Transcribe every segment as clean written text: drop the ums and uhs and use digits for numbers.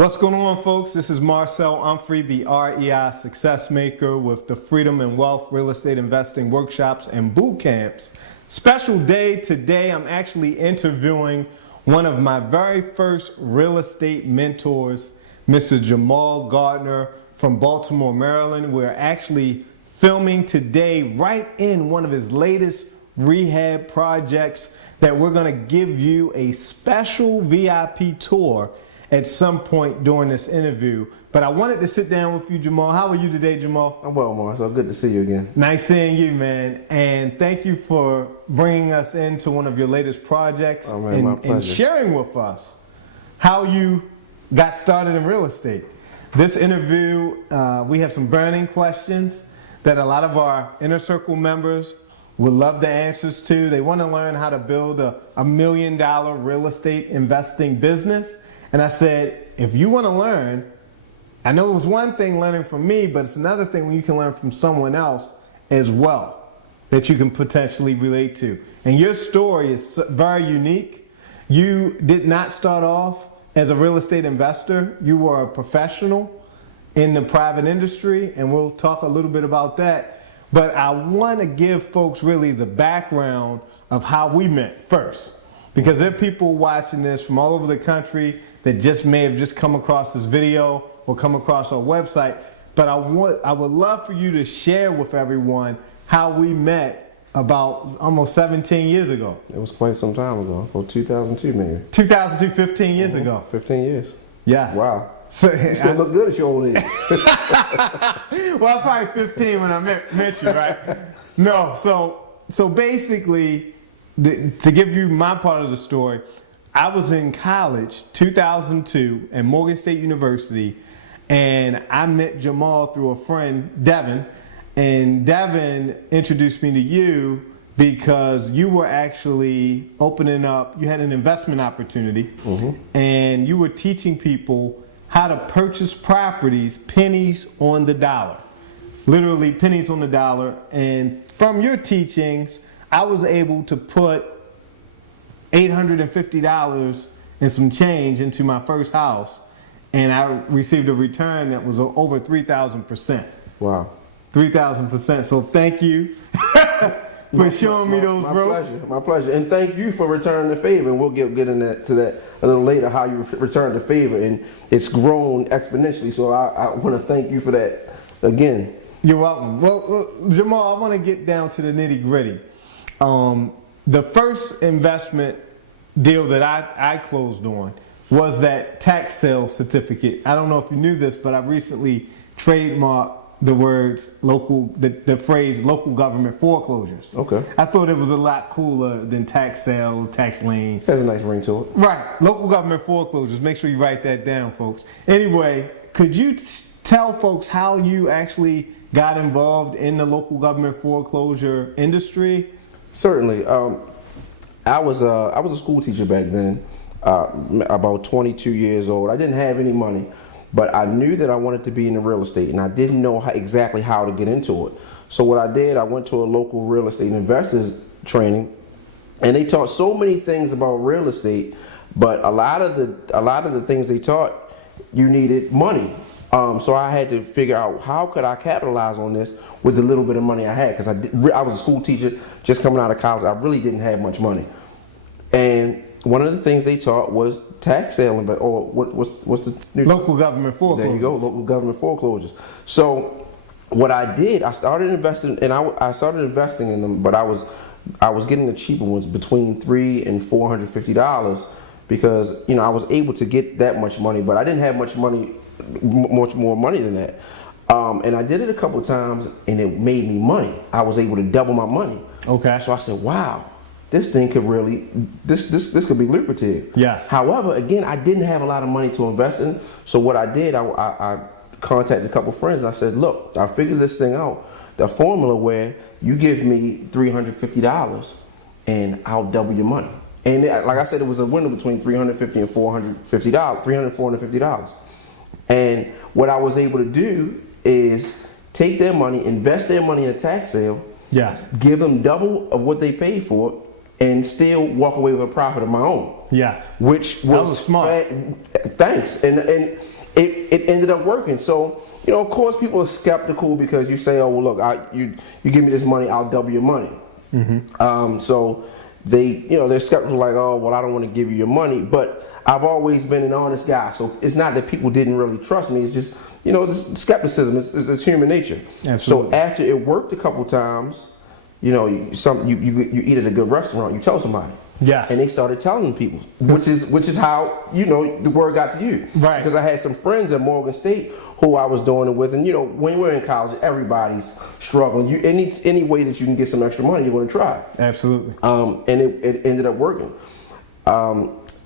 What's going on, folks? This is Marcel Umphrey, the REI Success Maker with the Freedom and Wealth Real Estate Investing Workshops and Boot Camps. Special day today. I'm actually interviewing one of my very first real estate mentors, Mr. Jamal Gardner from Baltimore, Maryland. We're actually filming today right in one of his latest rehab projects that we're going to give you a special VIP tour at some point during this interview. But I wanted to sit down with you, Jamal. How are you today, Jamal? I'm well, Marcel. Good to see you again. Nice seeing you, man. And thank you for bringing us into one of your latest projects and sharing with us how you got started in real estate. This interview, we have some burning questions that a lot of our Inner Circle members would love the answers to. They want to learn how to build a $1 million real estate investing business. And I said, if you want to learn, I know it was one thing learning from me, but it's another thing when you can learn from someone else as well that you can potentially relate to. And your story is very unique. You did not start off as a real estate investor. You were a professional in the private industry, and we'll talk a little bit about that. But I want to give folks really the background of how we met first, because there are people watching this from all over the country that just may have just come across this video or come across our website. But I would love for you to share with everyone how we met about almost 17 years ago. It was quite some time ago, or 2002 maybe. 2002, 15 years ago. 15 years. Yes. Wow. So, you still look good at your old age. Well, I'm probably 15 when I met you, right? No, so basically, to give you my part of the story, I was in college, 2002, at Morgan State University, and I met Jamal through a friend, Devin, and Devin introduced me to you because you were actually opening up, you had an investment opportunity, and you were teaching people how to purchase properties pennies on the dollar, literally pennies on the dollar. And from your teachings, I was able to put $850 and some change into my first house, and I received a return that was over 3,000%. Wow. 3,000%. So thank you for showing me those ropes. My pleasure. And thank you for returning the favor. And we'll get into that a little later, how you returned the favor. And it's grown exponentially. So I want to thank you for that again. You're welcome. Well, Jamal, I want to get down to the nitty gritty. The first investment deal that I closed on was that tax sale certificate. I don't know if you knew this, but I recently trademarked the words the phrase local government foreclosures. Okay. I thought it was a lot cooler than tax sale, tax lien. Has a nice ring to it. Right. Local government foreclosures. Make sure you write that down, folks. Anyway, could you tell folks how you actually got involved in the local government foreclosure industry? Certainly. I was a school teacher back then, about 22 years old. I didn't have any money, but I knew that I wanted to be in the real estate, and I didn't know exactly how to get into it. So what I did, I went to a local real estate investors training, and they taught so many things about real estate, but a lot of the things they taught, you needed money. So I had to figure out how could I capitalize on this with the little bit of money I had, because I was a school teacher just coming out of college. I really didn't have much money, and one of the things they taught was tax sale, or what's the new local government foreclosures. There you go, local government foreclosures. So what I did, I started investing, and I started investing in them, but I was getting the cheaper ones between $300 and $450 because I was able to get that much money, but I didn't have much more money than that. And I did it a couple times, and it made me money. I was able to double my money. Okay. So I said, wow, this thing could really, this could be lucrative. Yes. However, again, I didn't have a lot of money to invest in. So what I did, I contacted a couple friends. And I said, look, I figured this thing out. The formula where you give me $350 and I'll double your money. And like I said, it was a window between $350 and $450, $450. And what I was able to do is take their money, invest their money in a tax sale, yes, give them double of what they paid for it, and still walk away with a profit of my own. Yes. Which was smart. Thanks. And it ended up working. So, you know, of course people are skeptical because you say, oh, well, look, you give me this money, I'll double your money. So they're skeptical, like, oh, well, I don't want to give you your money. But I've always been an honest guy. So it's not that people didn't really trust me. It's just, you know, skepticism. It's human nature. Absolutely. So after it worked a couple times, you know, you eat at a good restaurant, you tell somebody. Yes. And they started telling people, which is how, you know, the word got to you. Right. Because I had some friends at Morgan State who I was doing it with, and you know, when we're in college, everybody's struggling. Any way that you can get some extra money, you're going to try. Absolutely. And it ended up working.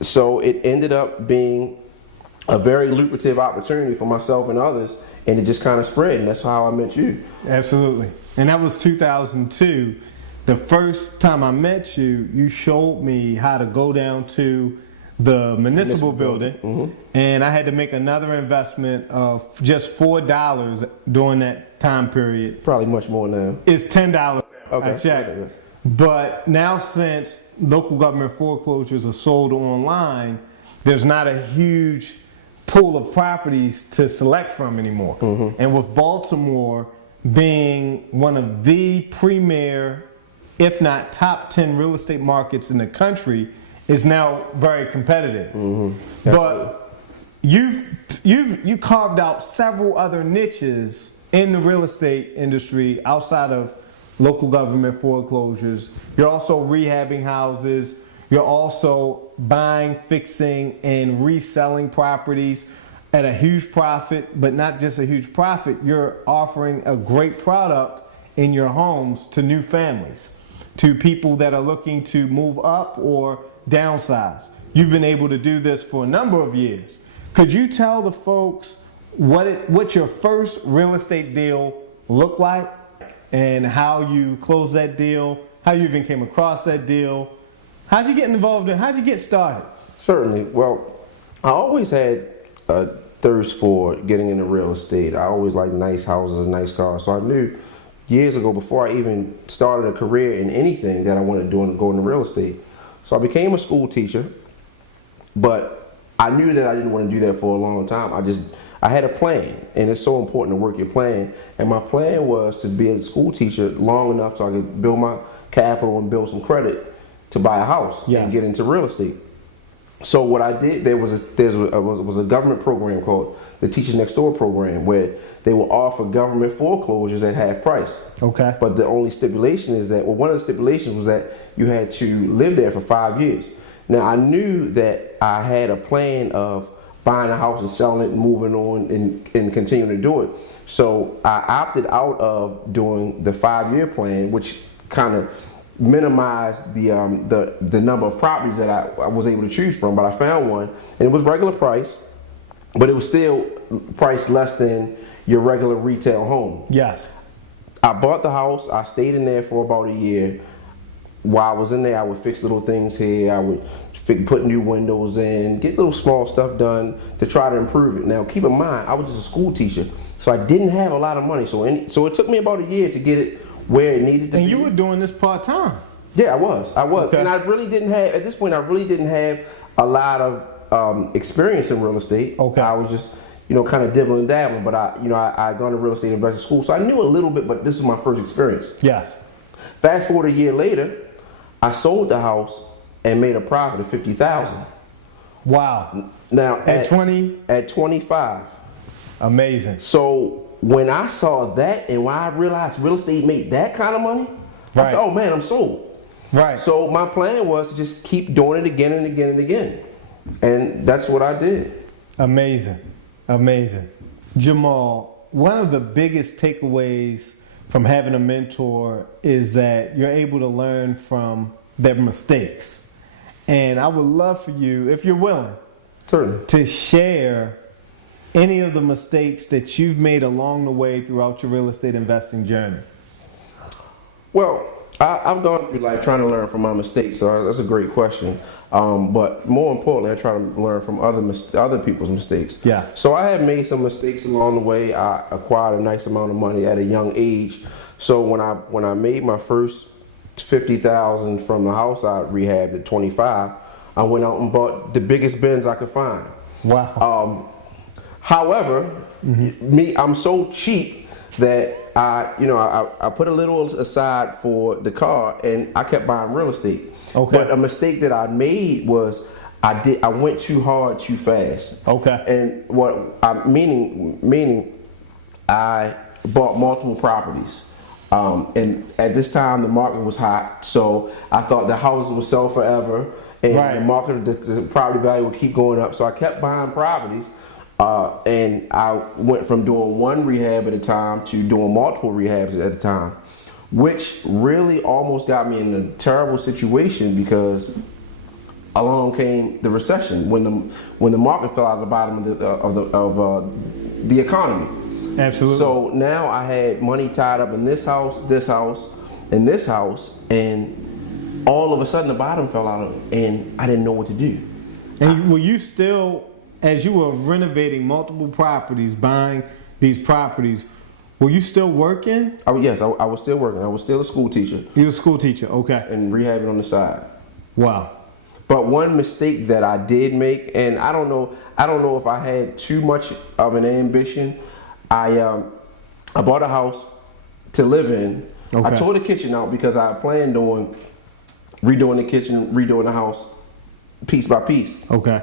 So it ended up being a very lucrative opportunity for myself and others, and it just kind of spread, and that's how I met you. Absolutely. And that was 2002. The first time I met you, you showed me how to go down to the municipal building, and I had to make another investment of just $4 during that time period. Probably much more now. It's $10. Okay. I checked. Okay. But now, since local government foreclosures are sold online, there's not a huge pool of properties to select from anymore. And with Baltimore being one of the premier, if not top 10 real estate markets in the country, is now very competitive. But you carved out several other niches in the real estate industry outside of local government foreclosures. You're also rehabbing houses. You're also buying, fixing, and reselling properties at a huge profit, but not just a huge profit. You're offering a great product in your homes to new families, to people that are looking to move up or downsize. You've been able to do this for a number of years. Could you tell the folks what your first real estate deal looked like and how you closed that deal, how you even came across that deal? How'd you get involved in? How'd you get started? Certainly. Well, I always had a thirst for getting into real estate. I always liked nice houses and nice cars. So I knew years ago, before I even started a career in anything, that I wanted to do and go into real estate. So I became a school teacher, but I knew that I didn't want to do that for a long time. I had a plan, and it's so important to work your plan. And my plan was to be a school teacher long enough so I could build my capital and build some credit to buy a house and get into real estate. So what I did, there was a government program called the Teachers Next Door program, where they will offer government foreclosures at half price. Okay. But the only stipulation is that, well, one of the stipulations was that you had to live there for 5 years. Now, I knew that I had a plan of buying a house and selling it and moving on and continuing to do it. So I opted out of doing the 5-year plan, which kind of minimized the number of properties that I was able to choose from. But I found one, and it was regular price, but it was still priced less than your regular retail home. Yes. I bought the house. I stayed in there for about a year. While I was in there, I would fix little things here. I would put new windows in, get little small stuff done to try to improve it. Now, keep in mind, I was just a school teacher, so I didn't have a lot of money. So it took me about a year to get it where it needed to be. And you were doing this part-time. Yeah, I was. Okay. And I really didn't have, at this point, I really didn't have a lot of experience in real estate. Okay. I was just, kind of dibbling and dabbling, but I gone to real estate investor school, so I knew a little bit, but this was my first experience. Yes. Fast forward a year later, I sold the house and made a profit of $50,000. Wow. Now at 20? At 25. Amazing. So when I saw that and when I realized real estate made that kind of money, I said, oh man, I'm sold. Right. So my plan was to just keep doing it again and again and again. And that's what I did. Amazing. Amazing. Jamal, one of the biggest takeaways from having a mentor is that you're able to learn from their mistakes. And I would love for you, if you're willing, certainly, to share any of the mistakes that you've made along the way throughout your real estate investing journey. Well, I've gone through life trying to learn from my mistakes, so that's a great question. But more importantly, I try to learn from other people's mistakes. Yes. So I have made some mistakes along the way. I acquired a nice amount of money at a young age. So when I made my first $50,000 from the house I rehabbed at 25. I went out and bought the biggest Benz I could find. Wow. However, I'm so cheap that I put a little aside for the car, and I kept buying real estate. Okay. But a mistake that I made was I went too hard too fast. Okay. And meaning I bought multiple properties. And at this time the market was hot, so I thought the houses would sell forever, and right. the market, the property value would keep going up. So I kept buying properties, and I went from doing one rehab at a time to doing multiple rehabs at a time, which really almost got me in a terrible situation because along came the recession when the market fell out of the bottom of the economy. Absolutely. So now I had money tied up in this house, and this house, and all of a sudden the bottom fell out, and I didn't know what to do. And were you still, as you were renovating multiple properties, buying these properties, were you still working? Yes, I was still working. I was still a school teacher. You were a school teacher, okay. And rehabbing on the side. Wow. But one mistake that I did make, and I don't know if I had too much of an ambition. I bought a house to live in. Okay. I tore the kitchen out because I planned on redoing the kitchen, redoing the house piece by piece. Okay.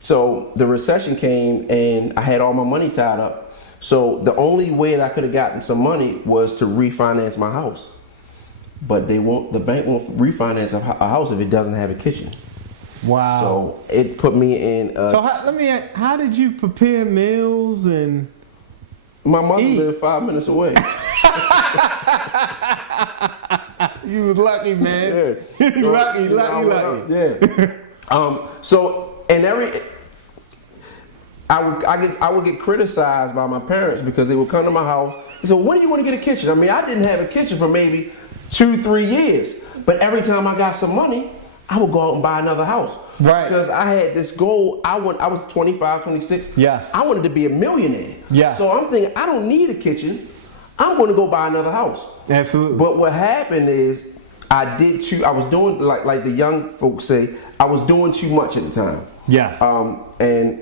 So the recession came and I had all my money tied up. So the only way that I could have gotten some money was to refinance my house. But the bank won't refinance a house if it doesn't have a kitchen. Wow. So it put me in. So let me ask, how did you prepare meals and? My mother lived 5 minutes away. You was lucky, man. Yeah. lucky. Yeah. So and I would get criticized by my parents because they would come to my house and say, "When are you going to get a kitchen?" I mean, I didn't have a kitchen for maybe 2-3 years, but every time I got some money, I would go out and buy another house. Right. Because I had this goal. I was 25, 26. Yes. I wanted to be a millionaire. Yes. So I'm thinking, I don't need a kitchen. I'm going to go buy another house. Absolutely. But what happened is I was doing, like the young folks say, I was doing too much at the time. Yes. And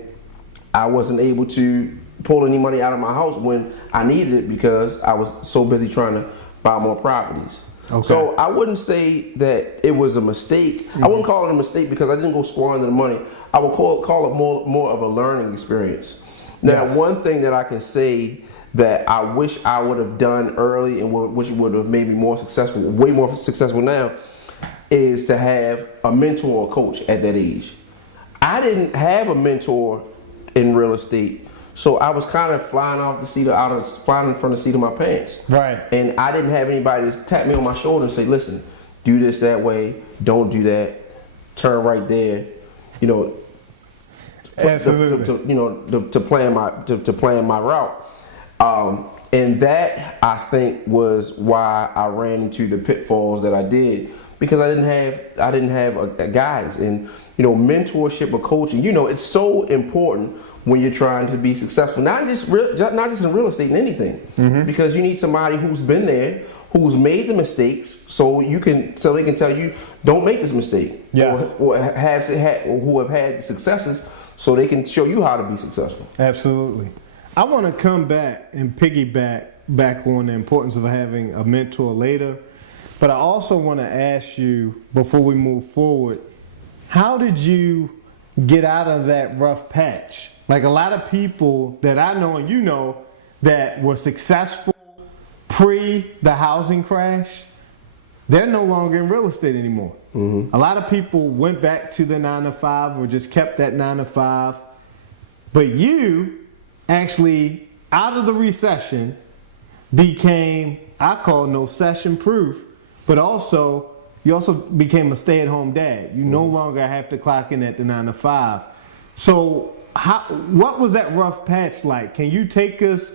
I wasn't able to pull any money out of my house when I needed it because I was so busy trying to buy more properties. Okay. So I wouldn't say that it was a mistake. I wouldn't call it a mistake because I didn't go squander the money. I would call it more of a learning experience. Now, yes. One thing that I can say that I wish I would have done early and which would have made me more successful, way more successful now, is to have a mentor or coach at that age. I didn't have a mentor in real estate. So I was kind of flying in front of the seat of my pants. Right. And I didn't have anybody to tap me on my shoulder and say, listen, do this that way, don't do that, turn right there, Absolutely. to plan my route. And that I think was why I ran into the pitfalls that I did because I didn't have a guidance and mentorship or coaching. It's so important when you're trying to be successful, not just in real estate, in anything, because you need somebody who's been there, who's made the mistakes, so they can tell you, don't make this mistake. Yes. Or who have had successes, so they can show you how to be successful. Absolutely. I want to come back and piggyback on the importance of having a mentor later, but I also want to ask you before we move forward, how did you get out of that rough patch? Like a lot of people that I know and that were successful pre the housing crash, they're no longer in real estate anymore. Mm-hmm. A lot of people went back to the 9 to 5 or just kept that 9 to 5. But you actually, out of the recession, became, I call no session proof, but you also became a stay-at-home dad. You no longer have to clock in at the 9 to 5. So what was that rough patch like? Can you take us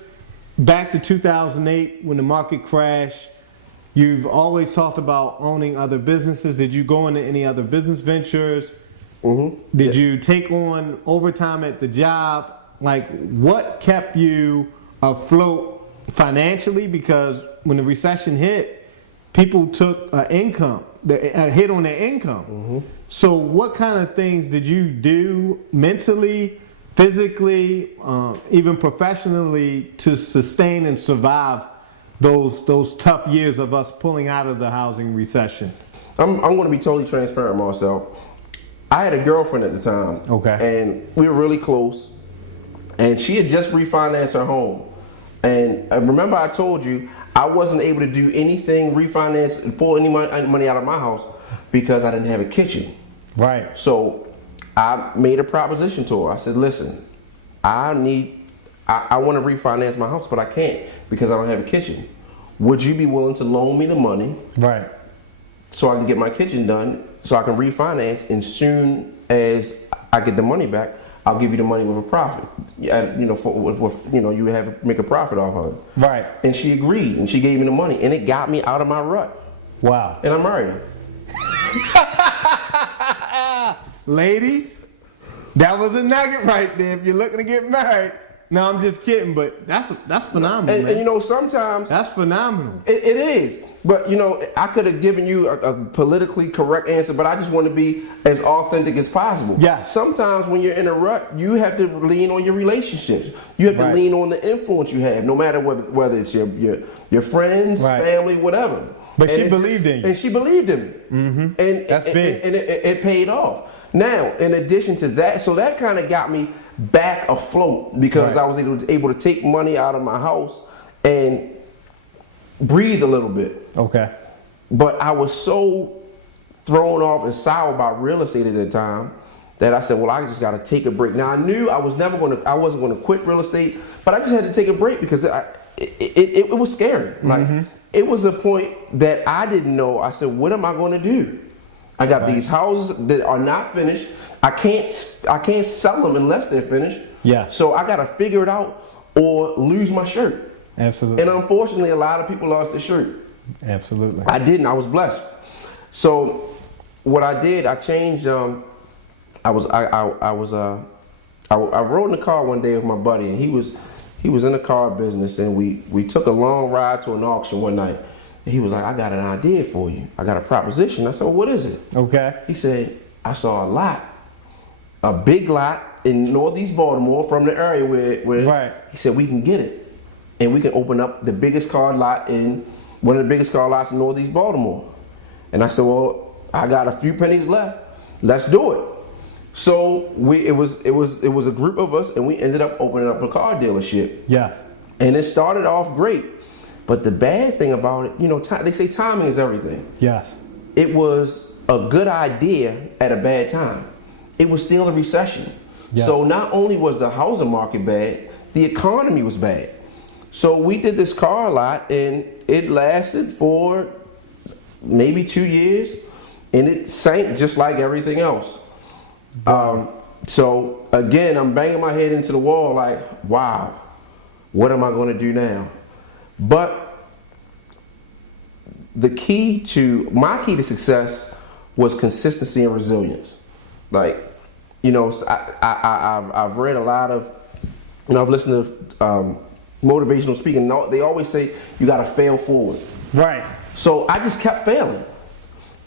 back to 2008 when the market crashed? You've always talked about owning other businesses. Did you go into any other business ventures? Mm-hmm. Did you take on overtime at the job? Like, what kept you afloat financially? Because when the recession hit, people took a hit on their income. Mm-hmm. So what kind of things did you do mentally, physically, even professionally to sustain and survive those tough years of us pulling out of the housing recession? I'm going to be totally transparent, Marcel. I had a girlfriend at the time. Okay. And we were really close. And she had just refinanced her home. And remember I told you I wasn't able to do anything, refinance, and pull any money out of my house because I didn't have a kitchen. Right. So I made a proposition to her. I said, listen, I want to refinance my house, but I can't because I don't have a kitchen. Would you be willing to loan me the money? Right. So I can get my kitchen done, so I can refinance, and soon as I get the money back, I'll give you the money with a profit. You make a profit off of it. Right. And she agreed, and she gave me the money, and it got me out of my rut. Wow. And I married her. Ladies, that was a nugget right there. If you're looking to get married. No, I'm just kidding, but that's phenomenal. And you know, sometimes that's phenomenal. It is. But you know, I could have given you a politically correct answer, but I just want to be as authentic as possible. Yeah. Sometimes when you're in a rut, you have to lean on your relationships. You have to lean on the influence you have, no matter whether it's your friends, family, whatever. But she believed in you. And she believed in me. Mm-hmm. And that's big. And it paid off. Now, in addition to that, so that kind of got me back afloat because I was able to take money out of my house and breathe a little bit. Okay. But I was so thrown off and sour about real estate at the time that I said, well, I just got to take a break. Now I knew I wasn't going to quit real estate, but I just had to take a break because it was scary. Like it was a point that I didn't know. I said, what am I going to do? I got these houses that are not finished. I can't sell them unless they're finished. Yeah. So I got to figure it out or lose my shirt. Absolutely. And unfortunately, a lot of people lost their shirt. Absolutely. I didn't. I was blessed. So what I did, I changed. I rode in the car one day with my buddy, and he was in the car business, and we took a long ride to an auction one night. And he was like, I got an idea for you. I got a proposition. I said, well, what is it? Okay. He said, I saw a big lot in Northeast Baltimore from the area where he said, we can get it. And we can open up the biggest car lot in one of the biggest car lots in Northeast Baltimore. And I said, well, I got a few pennies left. Let's do it. So it was a group of us, and we ended up opening up a car dealership. Yes. And it started off great. But the bad thing about it, you know, they say timing is everything. Yes. It was a good idea at a bad time. It was still a recession. Yes. So not only was the housing market bad, the economy was bad. So we did this car lot, and it lasted for maybe 2 years, and it sank just like everything else. So again, I'm banging my head into the wall like, wow, what am I going to do now? But my key to success was consistency and resilience. Like, you know, I've read a lot of, you know, I've listened to motivational speaking. They always say you got to fail forward. Right. So I just kept failing.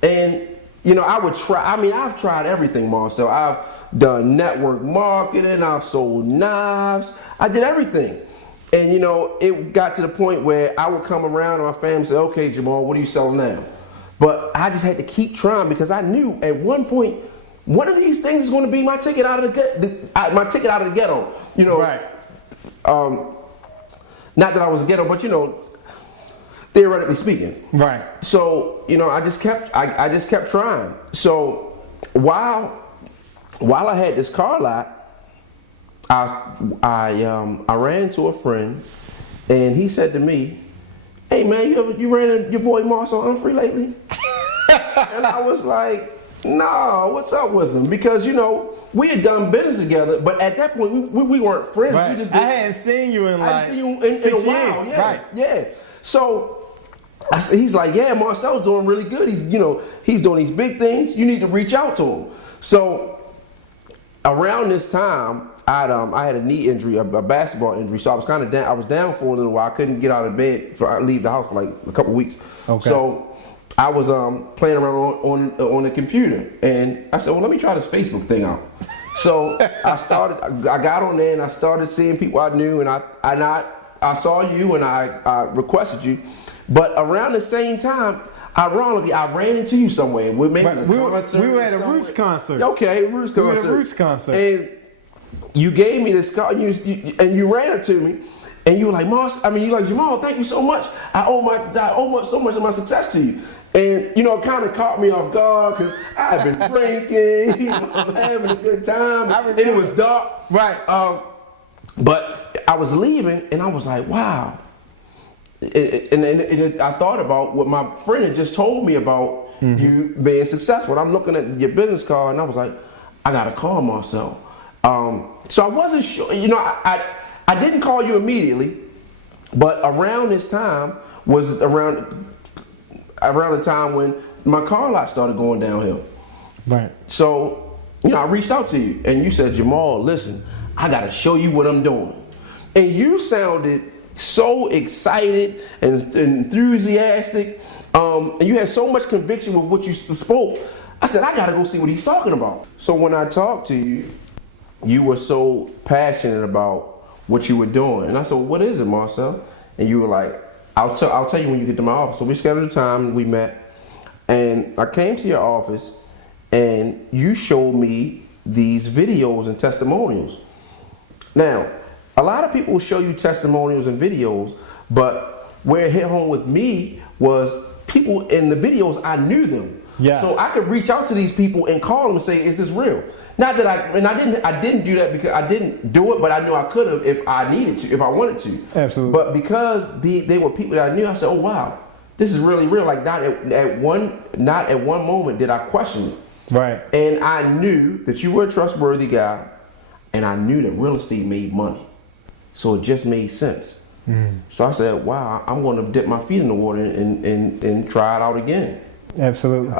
And, you know, I've tried everything, Marcel. I've done network marketing. I've sold knives. I did everything. And, you know, it got to the point where I would come around and my family would say, okay, Jamal, what are you selling now? But I just had to keep trying because I knew at one point, one of these things is going to be my ticket out of the ghetto. You know, right. Not that I was a ghetto, but, you know, theoretically speaking. Right. So, you know, I just kept trying. So while I had this car lot, I ran into a friend, and he said to me, "Hey man, you ran into your boy Marcel Humphrey lately?" And I was like, "No, what's up with him?" Because, you know, we had done business together, but at that point we weren't friends. Right. We just I hadn't seen you in like 6 in a while. years. Yeah. Right. Yeah. So he's like, "Yeah, Marcel's doing really good. He's doing these big things. You need to reach out to him." So around this time, I had a knee injury, a basketball injury, so I was kind of down. I was down for a little while. I couldn't get out of bed for leave the house for like a couple weeks. Okay. So I was playing around on the computer, and I said, well, let me try this Facebook thing out. So I got on there and I started seeing people I knew, and I saw you and I requested you, but around the same time, ironically, I ran into you somewhere. We were at a Roots concert. Okay, Roots concert. We were at a Roots concert. And you gave me this car, and you ran it to me, and you were like, you're like, Jamal, thank you so much. I owe so much of my success to you. And, it kind of caught me off guard because I've been drinking, I'm having a good time, and it was dark. Right. But I was leaving, and I was like, wow. And I thought about what my friend had just told me about you being successful. I'm looking at your business card, and I was like, I got to call Marcel. So I wasn't sure, I didn't call you immediately, but around this time was around the time when my car lot started going downhill. Right. So, I reached out to you, and you said, Jamal, listen, I got to show you what I'm doing. And you sounded so excited and enthusiastic, and you had so much conviction with what you spoke. I said, I got to go see what he's talking about. So when I talked to you, you were so passionate about what you were doing. And I said, well, what is it, Marcel? And you were like, I'll tell you when you get to my office. So we scheduled a time and we met. And I came to your office and you showed me these videos and testimonials. Now, a lot of people will show you testimonials and videos, but where it hit home with me was people in the videos, I knew them. Yes. So I could reach out to these people and call them and say, is this real? Not that I didn't do that because I didn't do it, but I knew I could have if I needed to, if I wanted to. Absolutely. But because they were people that I knew, I said, oh wow, this is really real. Like not at one moment did I question it. Right. And I knew that you were a trustworthy guy, and I knew that real estate made money. So it just made sense. So I said, wow, I'm going to dip my feet in the water and try it out again. Absolutely.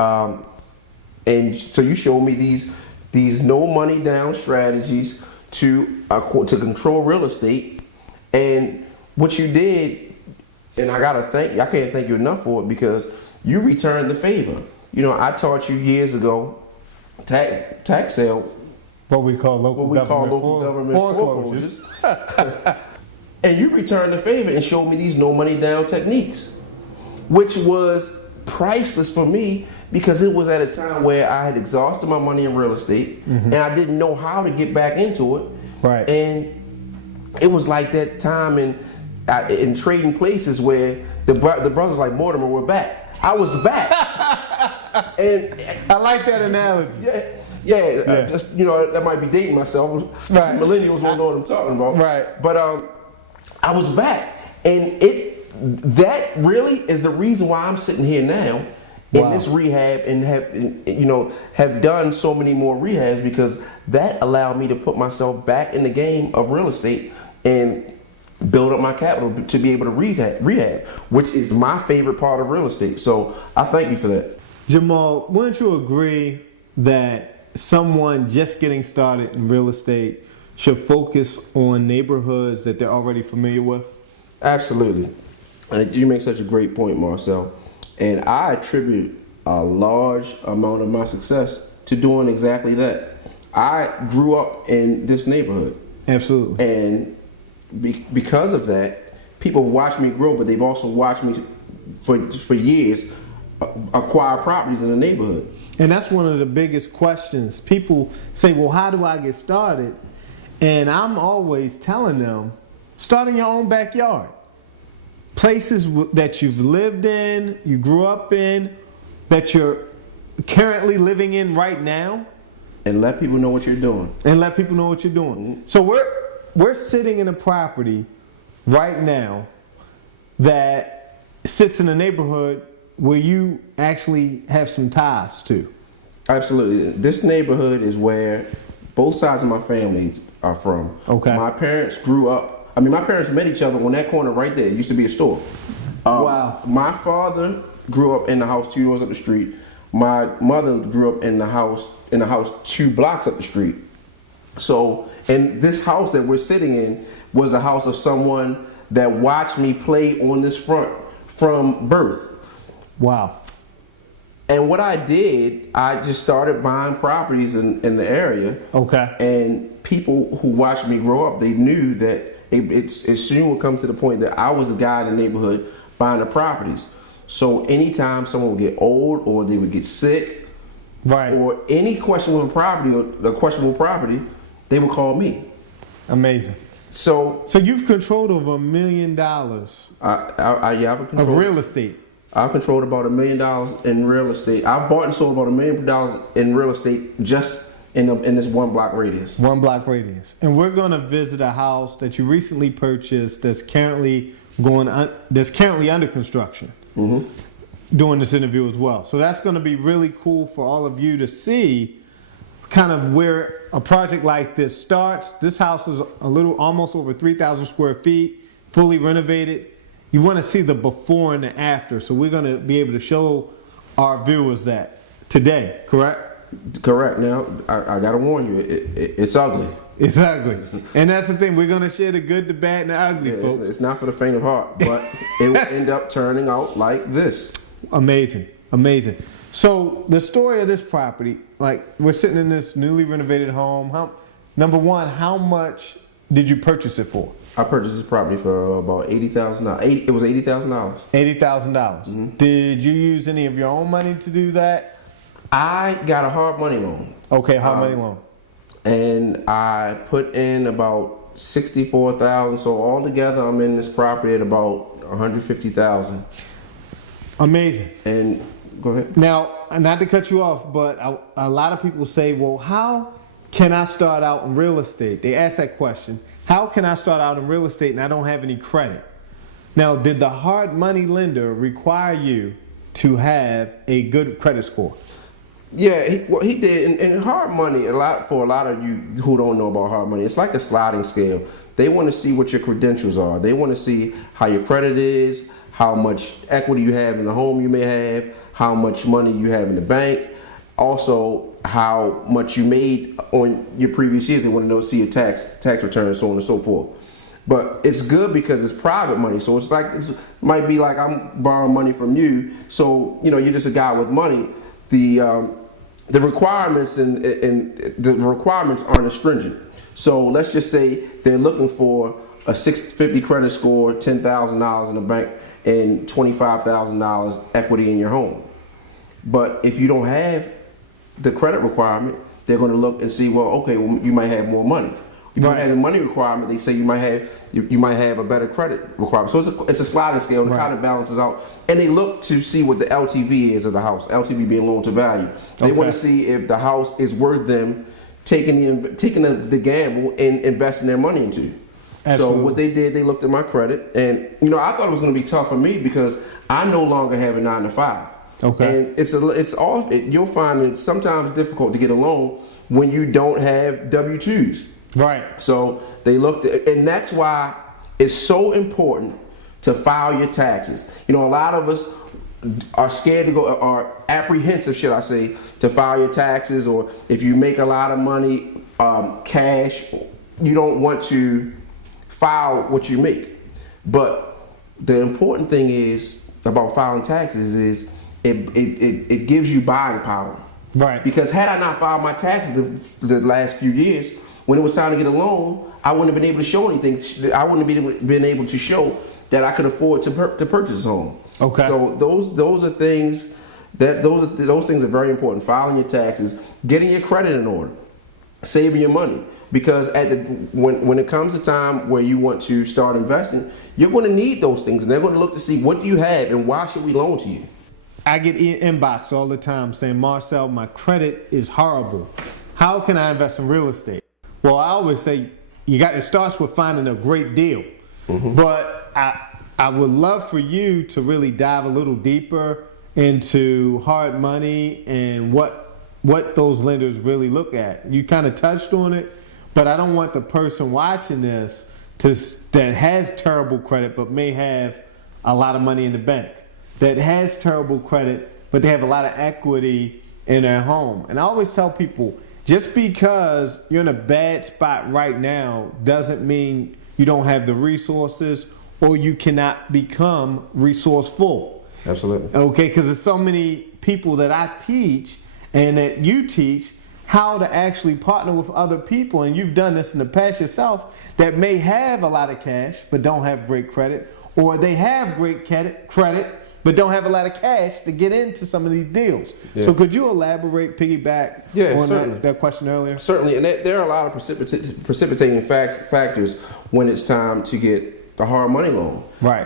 And so you showed me these no money down strategies to control real estate. And what you did, and I can't thank you enough for it because you returned the favor. I taught you years ago tax sale. What we call local government foreclosures. And you returned the favor and showed me these no money down techniques, which was priceless for me because it was at a time where I had exhausted my money in real estate and I didn't know how to get back into it. Right. And it was like that time in Trading Places where the brothers like Mortimer were back. I was back. And I like that analogy. Yeah. That might be dating myself. Right. Millennials won't know what I'm talking about. Right. But I was back, and that really is the reason why I'm sitting here now in this rehab and have done so many more rehabs because that allowed me to put myself back in the game of real estate and build up my capital to be able to rehab, which is my favorite part of real estate. So I thank you for that. Jamal, wouldn't you agree that someone just getting started in real estate should focus on neighborhoods that they're already familiar with? Absolutely. You make such a great point, Marcel. And I attribute a large amount of my success to doing exactly that. I grew up in this neighborhood. Absolutely. And because of that, people have watched me grow, but they've also watched me for years acquire properties in the neighborhood. And that's one of the biggest questions. People say, well, how do I get started? And I'm always telling them, start in your own backyard. Places that you've lived in, you grew up in, that you're currently living in right now. And let people know what you're doing. So we're sitting in a property right now that sits in a neighborhood where you actually have some ties to. Absolutely. This neighborhood is where both sides of my family are from. Okay. My parents my parents met each other on that corner right there. It used to be a store. Wow. My father grew up in the house 2 doors up the street. My mother grew up in the house 2 blocks up the street. So And this house that we're sitting in was the house of someone that watched me play on this front from birth. Wow. And what I did, I just started buying properties in the area. Okay. And people who watched me grow up, they knew that it soon would come to the point that I was the guy in the neighborhood buying the properties. So anytime someone would get old or they would get sick, right, or any questionable property, they would call me. Amazing. So you've controlled over $1 million of real estate. I've controlled about $1 million in real estate. I've bought and sold about $1 million in real estate just in this 1 block radius. 1 block radius. And we're going to visit a house that you recently purchased that's currently under construction. Mm-hmm. Doing this interview as well. So that's going to be really cool for all of you to see kind of where a project like this starts. This house is almost over 3,000 square feet, fully renovated. You want to see the before and the after. So we're going to be able to show our viewers that today, correct? Correct. Now, I got to warn you, it's ugly. It's ugly. And that's the thing. We're going to share the good, the bad, and the ugly, folks. It's not for the faint of heart, but it will end up turning out like this. Amazing. Amazing. So the story of this property, like we're sitting in this newly renovated home. Number one, how much did you purchase it for? I purchased this property for about $80,000. It was $80,000. $80,000. Mm-hmm. Did you use any of your own money to do that? I got a hard money loan. Okay, hard money loan. And I put in about $64,000. So altogether, I'm in this property at about $150,000. Amazing. And go ahead. Now, not to cut you off, but a lot of people say, well, how can I start out in real estate? They ask that question. How can I start out in real estate and I don't have any credit? Now, did the hard money lender require you to have a good credit score? Yeah, he did. And hard money, for a lot of you who don't know about hard money, it's like a sliding scale. They want to see what your credentials are. They want to see how your credit is, how much equity you have in the home you may have, how much money you have in the bank, also how much you made on your previous years. They want to see your tax returns, so on and so forth. But it's good because it's private money, so it might be like I'm borrowing money from you. So you're just a guy with money. The requirements and the requirements aren't as stringent. So let's just say they're looking for a 650 credit score, $10,000 in the bank, and $25,000 equity in your home. But if you don't have the credit requirement, they're going to look and see, well, okay, you might have more money. If you have the money requirement, they say you might have a better credit requirement. So it's a sliding scale. It kind of balances out, and they look to see what the LTV is of the house. LTV being loan to value. They want to see if the house is worth them taking the gamble and investing their monny into. Absolutely. So what they did, they looked at my credit, and I thought it was going to be tough for me because I no longer have a 9-to-5. Okay. And you'll find it sometimes difficult to get a loan when you don't have W-2s. Right. So they looked at, and that's why it's so important to file your taxes. A lot of us are scared to go, or apprehensive, should I say, to file your taxes, or if you make a lot of money, cash, you don't want to file what you make. But the important thing is about filing taxes is it gives you buying power. Right. Because had I not filed my taxes the last few years, when it was time to get a loan, I wouldn't have been able to show anything. I wouldn't have been able to show that I could afford to purchase a home. Okay. So those are things those things are very important. Filing your taxes, getting your credit in order, saving your money. Because when it comes to time where you want to start investing, you're going to need those things, and they're going to look to see what do you have and why should we loan to you. I get inbox all the time saying, Marcel, my credit is horrible. How can I invest in real estate? Well, I always say it starts with finding a great deal. Mm-hmm. But I would love for you to really dive a little deeper into hard money and what those lenders really look at. You kind of touched on it, but I don't want the person watching this that has terrible credit but may have a lot of money in the bank, that has terrible credit but they have a lot of equity in their home. And I always tell people, just because you're in a bad spot right now doesn't mean you don't have the resources or you cannot become resourceful. Absolutely. Okay, because there's so many people that I teach and that you teach how to actually partner with other people, and you've done this in the past yourself, that may have a lot of cash but don't have great credit, or they have great credit but don't have a lot of cash to get into some of these deals. Yeah. So could you elaborate, piggyback on that question earlier? Certainly, and there are a lot of precipitating factors when it's time to get a hard money loan. Right.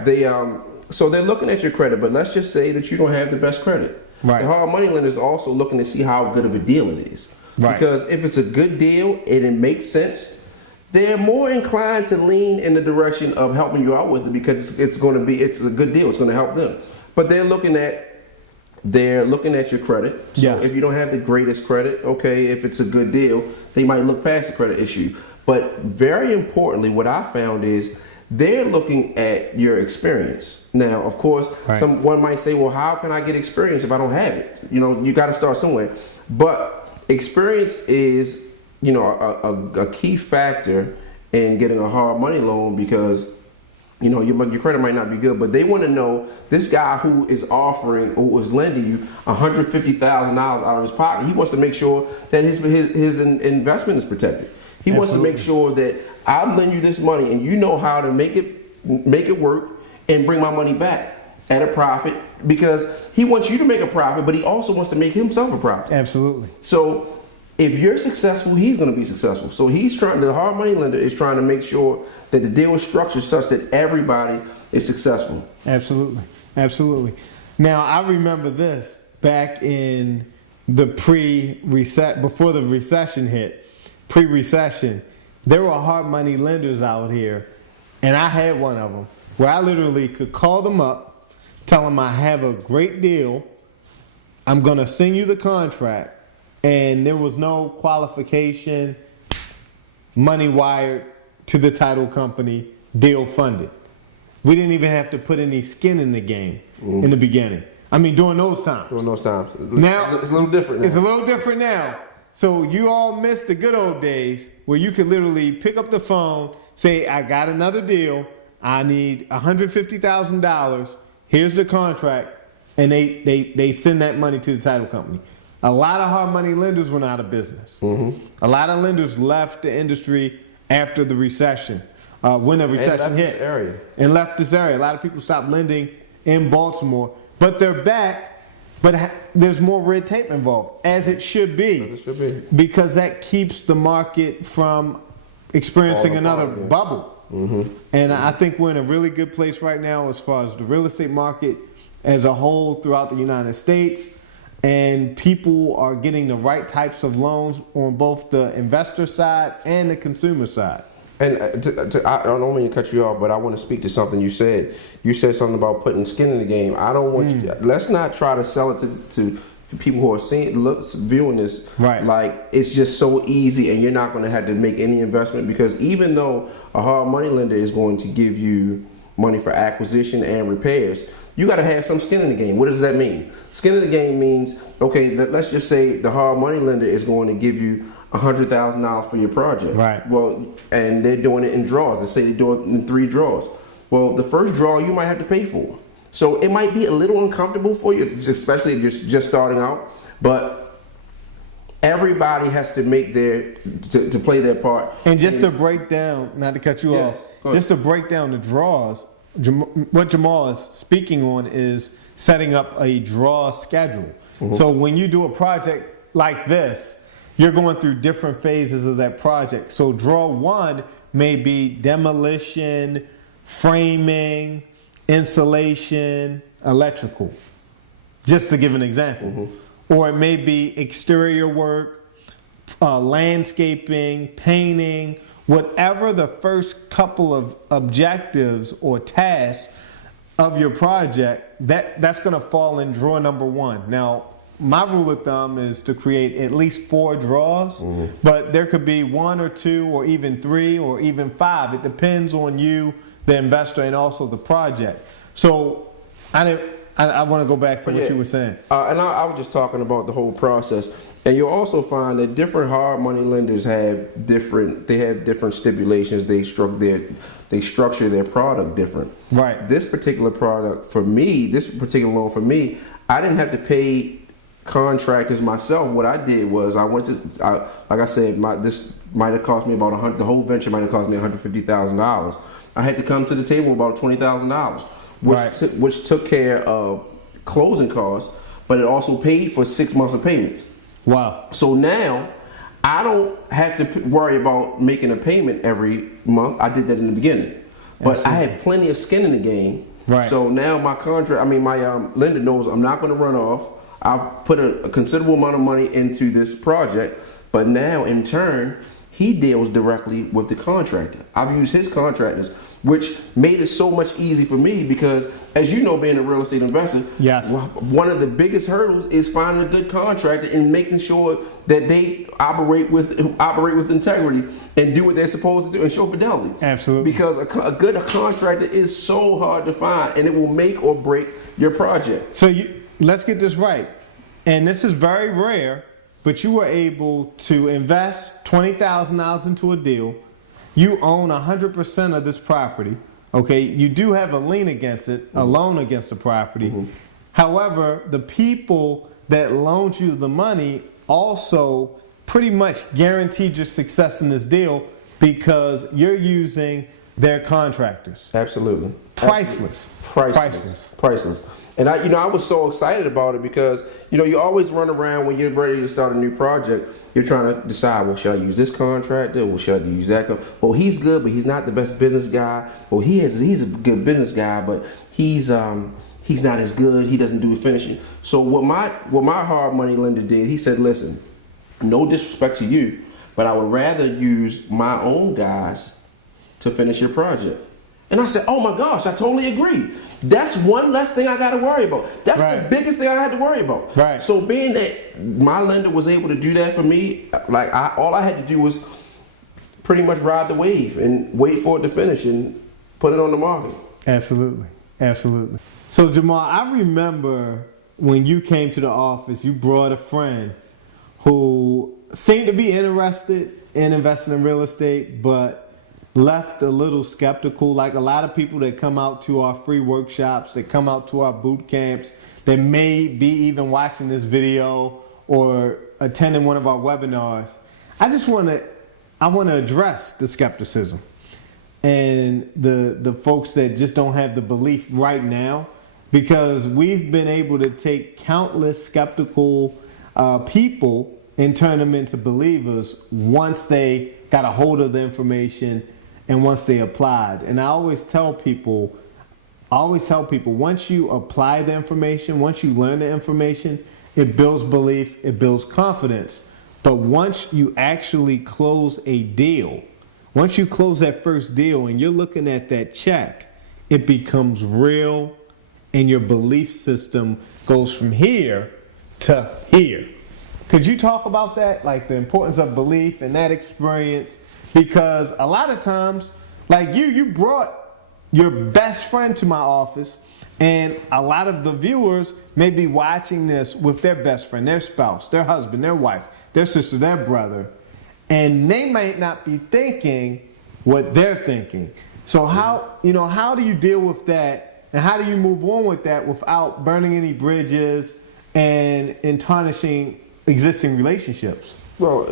So they're looking at your credit, but let's just say that you don't have the best credit. Right. The hard money lender is also looking to see how good of a deal it is. Right. Because if it's a good deal and it makes sense, they're more inclined to lean in the direction of helping you out with it because it's a good deal. It's going to help them. But they're looking at your credit. So yes. If you don't have the greatest credit, okay, if it's a good deal, they might look past the credit issue. But very importantly, what I found is they're looking at your experience. Now, of course, right. One might say, well, how can I get experience if I don't have it? You got to start somewhere. But experience is, a key factor in getting a hard money loan because, your credit might not be good, but they want to know this guy who is lending you $150,000 out of his pocket. He wants to make sure that his investment is protected. He wants to make sure that I'm lending you this money and you know how to make it work and bring my money back at a profit, because he wants you to make a profit, but he also wants to make himself a profit. Absolutely. So if you're successful, he's going to be successful. So the hard money lender is trying to make sure that the deal is structured such that everybody is successful. Absolutely. Absolutely. Now, I remember this back in the before the recession hit, pre-recession, there were hard money lenders out here, and I had one of them where I literally could call them up, tell them I have a great deal, I'm going to send you the contract, and there was no qualification, money wired to the title company, deal funded. We didn't even have to put any skin in the game in the beginning. I mean, during those times. Now, it's a little different now. It's a little different now. So you all missed the good old days where you could literally pick up the phone, say, I got another deal, I need $150,000, here's the contract, and they send that money to the title company. A lot of hard money lenders went out of business. Mm-hmm. A lot of lenders left the industry after the recession, when the recession hit. And left this area. A lot of people stopped lending in Baltimore, but they're back, but there's more red tape involved, as it should be. Because that keeps the market from experiencing another bubble. Mm-hmm. And I think we're in a really good place right now as far as the real estate market as a whole throughout the United States. And people are getting the right types of loans on both the investor side and the consumer side. And I don't mean to cut you off, but I want to speak to something you said. You said something about putting skin in the game. I don't want you. Let's not try to sell it to people who are viewing this like it's just so easy and you're not going to have to make any investment, because even though a hard money lender is going to give you money for acquisition and repairs, you got to have some skin in the game. What does that mean? Skin in the game means, okay, let's just say the hard money lender is going to give you $100,000 for your project. Right. Well, and they're doing it in draws. Let's say they do it in 3 draws. Well, the first draw you might have to pay for. So it might be a little uncomfortable for you, especially if you're just starting out. But everybody has to make to play their part. And just to break down, not to cut you off, just to break down the draws, what Jamal is speaking on is setting up a draw schedule. Mm-hmm. So when you do a project like this, you're going through different phases of that project. So draw 1 may be demolition, framing, insulation, electrical, just to give an example. Mm-hmm. Or it may be exterior work, landscaping, painting, whatever the first couple of objectives or tasks of your project, that's going to fall in draw number 1. Now, my rule of thumb is to create at least 4 draws, but there could be 1 or 2 or even 3 or even 5. It depends on you, the investor, and also the project. So I didn't I want to go back to what you were saying. And I was just talking about the whole process. And you'll also find that different hard money lenders have different stipulations. They structure their product different. Right. This particular product for me, this particular loan for me, I didn't have to pay contractors myself. What I did was like I said, this might have cost me about the whole venture might have cost me $150,000. I had to come to the table with about $20,000, which took care of closing costs, but it also paid for 6 months of payments. Wow. So now I don't have to worry about making a payment every month. I did that in the beginning, but I had plenty of skin in the game. Right. So now my lender knows I'm not going to run off. I've put a considerable amount of money into this project, but now in turn, he deals directly with the contractor. I've used his contractors, which made it so much easy for me because, as you know, being a real estate investor, yes, one of the biggest hurdles is finding a good contractor and making sure that they operate with integrity and do what they're supposed to do and show fidelity. Absolutely. Because a good contractor is so hard to find, and it will make or break your project. So let's get this right. And this is very rare, but you were able to invest $20,000 into a deal. You own 100% of this property. Okay, you do have a lien against it, a loan against the property. Mm-hmm. However, the people that loaned you the money also pretty much guaranteed your success in this deal because you're using their contractors. Absolutely. Priceless. Priceless. And I was so excited about it because, you always run around when you're ready to start a new project. You're trying to decide, well, should I use this contractor? Well, should I use that? Well, he's good, but he's not the best business guy. Well, he's a good business guy, but he's not as good. He doesn't do finishing. So what my hard money lender did, he said, listen, no disrespect to you, but I would rather use my own guys to finish your project. And I said, oh my gosh, I totally agree. That's one less thing I got to worry about. That's the biggest thing I had to worry about. Right. So being that my lender was able to do that for me, all I had to do was pretty much ride the wave and wait for it to finish and put it on the market. Absolutely. So Jamal, I remember when you came to the office, you brought a friend who seemed to be interested in investing in real estate, but left a little skeptical, like a lot of people that come out to our free workshops, that come out to our boot camps, that may be even watching this video or attending one of our webinars. I want to address the skepticism and the folks that just don't have the belief right now, because we've been able to take countless skeptical people and turn them into believers once they got a hold of the information and once they applied. And I always tell people, once you apply the information, once you learn the information, it builds belief, it builds confidence. But once you actually close a deal, once you close that first deal and you're looking at that check, it becomes real and your belief system goes from here to here. Could you talk about that, like the importance of belief and that experience? Because a lot of times, like you brought your best friend to my office, and a lot of the viewers may be watching this with their best friend, their spouse, their husband, their wife, their sister, their brother, and they might not be thinking what they're thinking. So how do you deal with that, and how do you move on with that without burning any bridges and tarnishing existing relationships? Well,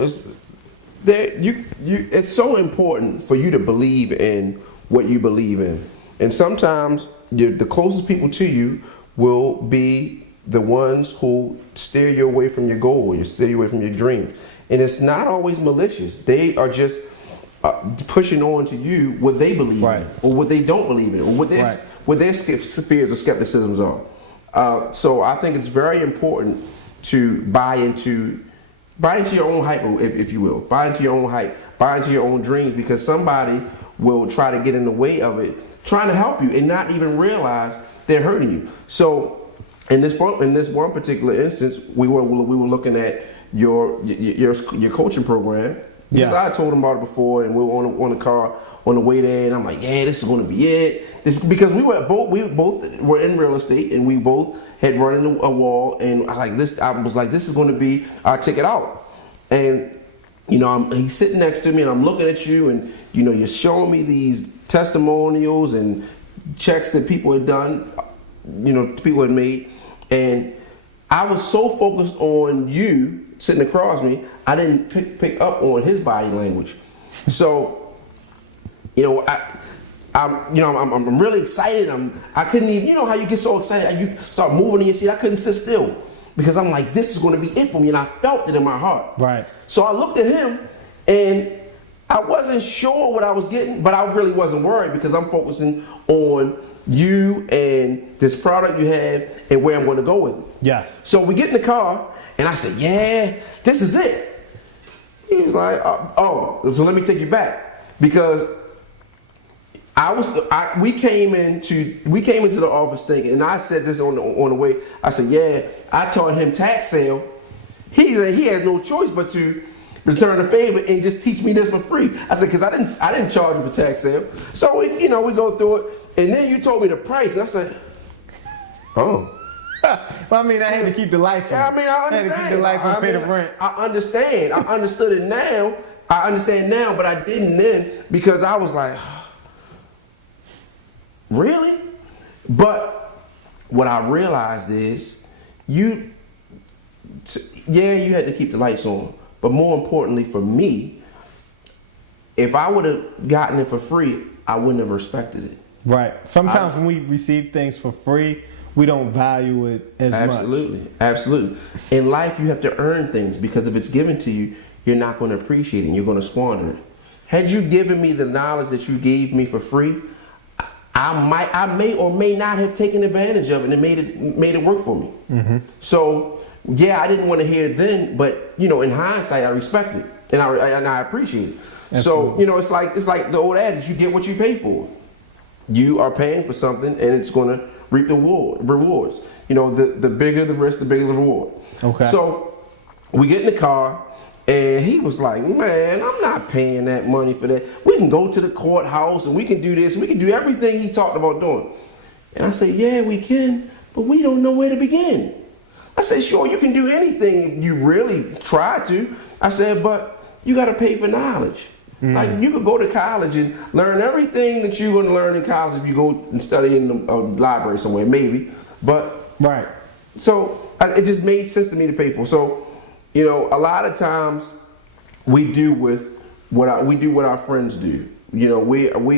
it's so important for you to believe in what you believe in. And sometimes the closest people to you will be the ones who steer you away from your goal, or steer you away from your dreams. And it's not always malicious. They are just pushing on to you what they believe in, or what they don't believe in, or what their fears or skepticisms are. So I think it's very important to buy into your own hype, if you will. Buy into your own hype. Buy into your own dreams, because somebody will try to get in the way of it, trying to help you and not even realize they're hurting you. So in this one particular instance, we were looking at your coaching program, Because Yeah. I told him about it before, and we were on the car on the way there, and I'm like, yeah, this is going to be it. This, because we both were in real estate, and we both had run into a wall, and I was like, this is going to be our ticket out. And you know, he's sitting next to me, and I'm looking at you, and you know, you're showing me these testimonials and checks that people had done, you know, people had made, and I was so focused on you sitting across me, I didn't pick up on his body language. So, you know, I'm really excited. I couldn't even, you know how you get so excited, you start moving in your seat. I couldn't sit still because I'm like, this is going to be it for me, and I felt it in my heart. Right. So I looked at him, and I wasn't sure what I was getting, but I really wasn't worried because I'm focusing on you and this product you have and where I'm going to go with it. Yes. So we get in the car, and I said, yeah, this is it. He was like, oh, so let me take you back. Because we came into the office thinking, and I said this on the way, I said, yeah, I taught him tax sale. He said he has no choice but to return the favor and just teach me this for free. I said, because I didn't charge him for tax sale. So we go through it, and then you told me the price, and I said, oh. Well, I mean, I had to keep the lights on. Yeah, I mean, I understand. had to keep the lights on, pay the rent. I understand. I understood it now. I understand now, but I didn't then because I was like, really? But what I realized is you had to keep the lights on. But more importantly for me, if I would have gotten it for free, I wouldn't have respected it. Right. Sometimes when we receive things for free, we don't value it as much. Absolutely. In life, you have to earn things because if it's given to you, you're not going to appreciate it and you're going to squander it. Had you given me the knowledge that you gave me for free, I may or may not have taken advantage of it and made it work for me. Mm-hmm. So, yeah, I didn't want to hear it then, but you know, in hindsight, I respect it and I appreciate it. Absolutely. So, you know, it's like the old adage: you get what you pay for. You are paying for something, and it's going to reap the rewards. You know, the bigger the risk, the bigger the reward. Okay. So we get in the car, and he was like, man, I'm not paying that money for that. We can go to the courthouse, and we can do this, and we can do everything he talked about doing. And I said, yeah, we can, but we don't know where to begin. I said, sure, you can do anything if you really try to. I said, but you got to pay for knowledge. Like, you could go to college and learn everything that you're going to learn in college if you go and study in a library somewhere, maybe. But, right. So it just made sense to me to pay for. So, you know, a lot of times we do what our friends do. You know,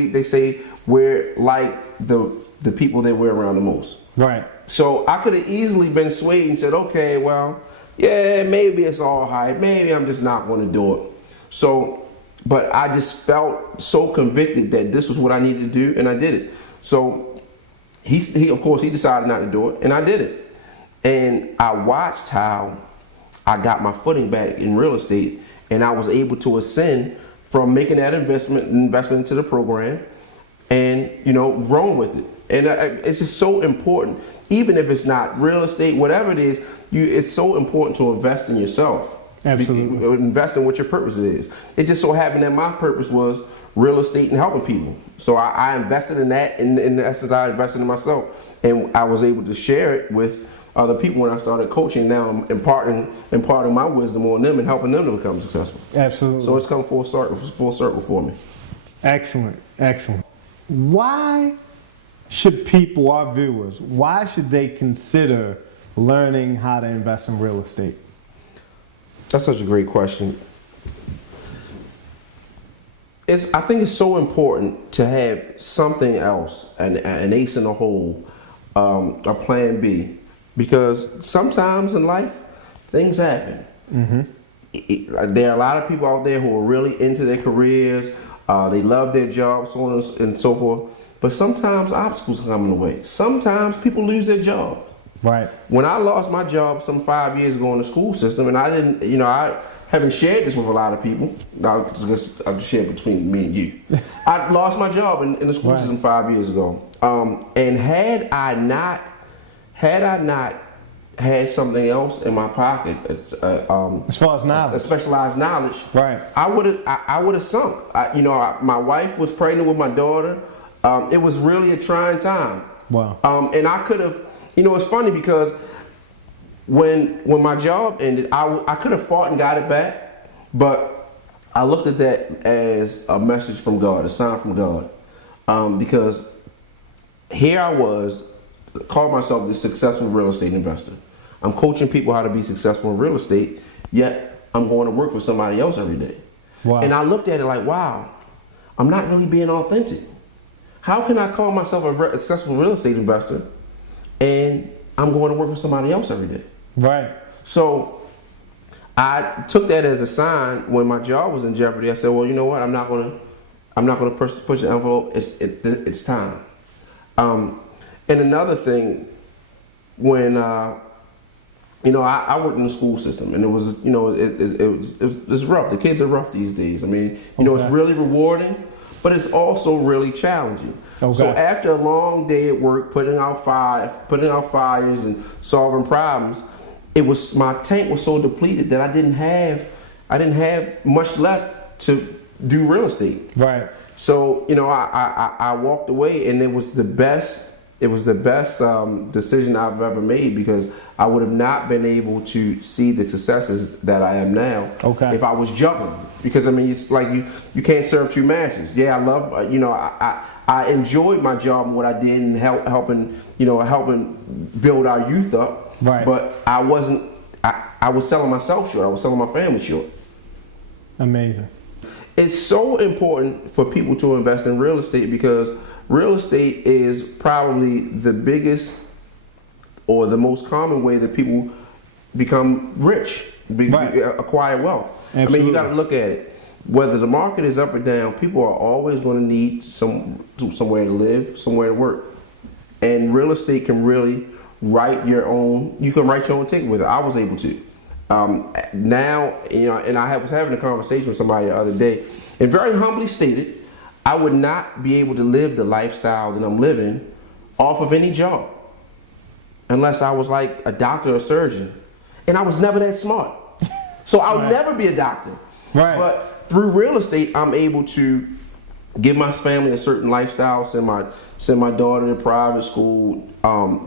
they say we're like the people that we're around the most. Right. So I could have easily been swayed and said, okay, well, yeah, maybe it's all hype. Maybe I'm just not going to do it. So, but I just felt so convicted that this was what I needed to do, and I did it. So he of course, he decided not to do it, and I did it. And I watched how I got my footing back in real estate, and I was able to ascend from making that investment into the program and, you know, growing with it. And it's just so important, even if it's not real estate, whatever it is, it's so important to invest in yourself. Absolutely. Invest in what your purpose is. It just so happened that my purpose was real estate and helping people. So I invested in that. In essence, I invested in myself. And I was able to share it with other people when I started coaching. Now I'm imparting my wisdom on them and helping them to become successful. Absolutely. So it's come full circle for me. Excellent. Excellent. Why should people, our viewers, why should they consider learning how to invest in real estate? That's such a great question. I think it's so important to have something else, an ace in the hole, a plan B, because sometimes in life, things happen. Mm-hmm. There are a lot of people out there who are really into their careers, they love their jobs, so on and so forth, but sometimes obstacles come in the way. Sometimes people lose their job. Right. When I lost my job some 5 years ago in the school system, and I didn't, you know, I haven't shared this with a lot of people. I'll just share it between me and you. I lost my job in the school system 5 years ago. And had I not had something else in my pocket, as far as knowledge, a specialized knowledge, right? I would have sunk. My wife was pregnant with my daughter. It was really a trying time. Wow. And I could have, it's funny because when my job ended, I could have fought and got it back, but I looked at that as a message from God, a sign from God, because here I was, called myself the successful real estate investor. I'm coaching people how to be successful in real estate, yet I'm going to work for somebody else every day. Wow. And I looked at it like, wow, I'm not really being authentic. How can I call myself a successful real estate investor and I'm going to work for somebody else every day? Right. So I took that as a sign when my job was in jeopardy. I said, well, you know what? I'm not going to push the envelope. It's time. And another thing, when I worked in the school system, and it was it's rough. The kids are rough these days. I mean, it's really rewarding, but it's also really challenging. Okay. So after a long day at work, putting out fires and solving problems, my tank was so depleted that I didn't have much left to do real estate. Right. So I walked away, and it was the best decision I've ever made, because I would have not been able to see the successes that I am now if I was juggling. Because it's like you can't serve two masters. Yeah, I love I enjoyed my job and what I did and helping build our youth up. Right. But I wasn't. I was selling myself short. I was selling my family short. Amazing. It's so important for people to invest in real estate, because real estate is probably the biggest or the most common way that people become rich, acquire wealth. Absolutely. You got to look at it. Whether the market is up or down, people are always going to need somewhere to live, somewhere to work. And real estate can really write your own ticket with it. I was able to. Now, and I was having a conversation with somebody the other day, and very humbly stated, I would not be able to live the lifestyle that I'm living off of any job unless I was like a doctor or surgeon. And I was never that smart. So I'll never be a doctor. Right. But through real estate, I'm able to give my family a certain lifestyle, send my daughter to private school,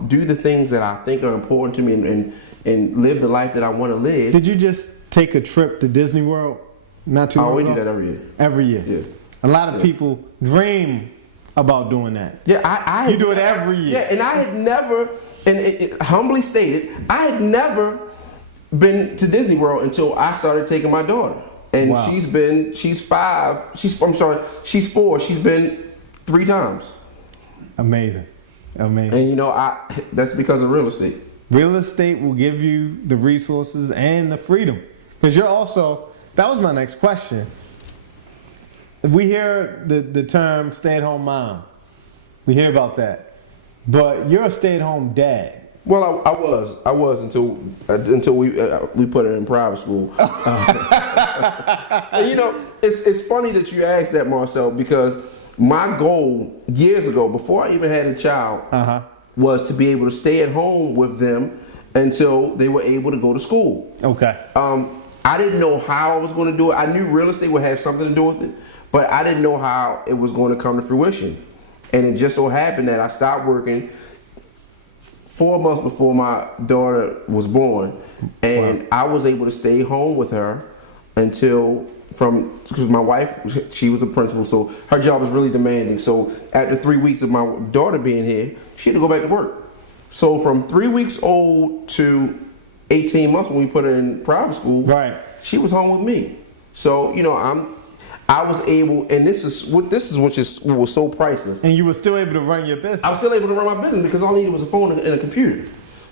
do the things that I think are important to me, and live the life that I want to live. Did you just take a trip to Disney World not too long ago? We do that every year. Every year? Yeah. A lot of people dream about doing that. Yeah, you do it every year. Yeah, and I had never, and humbly stated, I had never been to Disney World until I started taking my daughter. And wow. she's 4. She's been 3 times. Amazing. And that's because of real estate. Real estate will give you the resources and the freedom. Because that was my next question. We hear the term stay-at-home mom. We hear about that. But you're a stay-at-home dad. Well, I was until we put her in private school. It's funny that you asked that, Marcel, because my goal years ago, before I even had a child, was to be able to stay at home with them until they were able to go to school. Okay. I didn't know how I was going to do it. I knew real estate would have something to do with it, but I didn't know how it was going to come to fruition. And it just so happened that I stopped working 4 months before my daughter was born, and I was able to stay home with her because my wife, she was a principal, so her job was really demanding. So after 3 weeks of my daughter being here, she had to go back to work. So from 3 weeks old to 18 months when we put her in private school, she was home with me. So I was able, and this is what was so priceless. And you were still able to run your business. I was still able to run my business because all I needed was a phone and a computer.